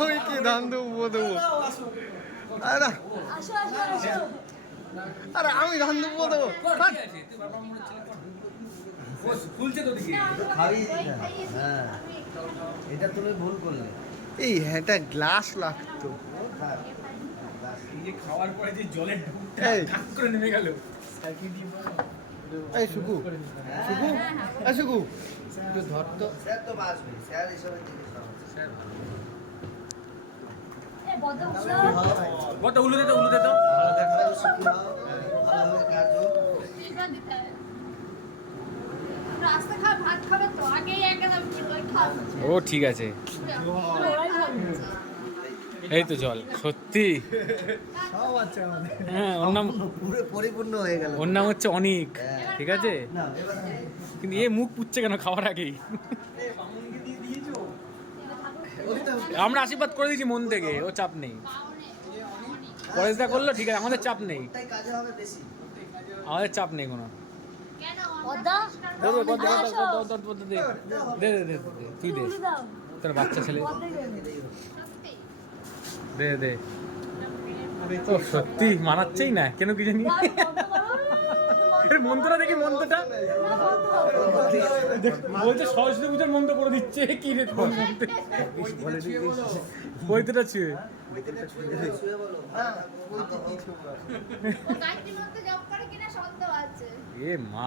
আমি কি ধান দেবো দেবো? আরে আরে আমি ধান দেবো দেবো। এটা তুমি ভুল করলে। এই হ্যাঁটা গ্লাস লাগতো। খাওয়ার পরে যে জলের ঢুকটা এই ঢাক করে নেমে গেল। এই সুকু সুকু এই সুকু একটু ধর তো। স্যার তো আসবে, স্যার হিসাবে থেকে কত উলু দে তো, উলু দে তো। ভালোভাবে কাজ হোক। ও ঠিক আছে, এই তো জল সত্যি। হ্যাঁ, ওর নাম পুরো পরিপূর্ণ হয়ে গেল। ওর নাম হচ্ছে অনিক, ঠিক আছে। না, এবার কিন্তু এ মুখ পুচ্ছে কেন খাওয়ার আগেই? আমরা আশীর্বাদ করে দিয়েছি মন থেকে, ও চাপ নেই। পরেশদা করলো ঠিক আছে, আমাদের চাপ নেই, ওটাই কাজে হবে বেশি। আমাদের চাপ নেই কোনো। দে দে দে, তুই দে, তোর বাচ্চা ছেলে দে দে। ও সত্যি মানাচ্ছেই না কেন কি জানি। এর মন্ত্রটা দেখি, মন্ত্রটা বলছে সরস্বতী পূজার মন্ত্র করে দিচ্ছে। কি রে কোন মন্ত্র? বইতেটা ছুঁয়ে শুয়ে বলো। হ্যাঁ, এ মা,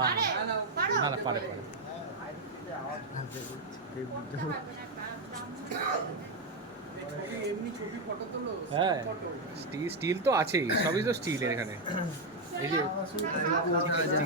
না না পারে পারে। হ্যাঁ, স্টিল তো আছেই, সবই তো স্টিলের এখানে। এই যে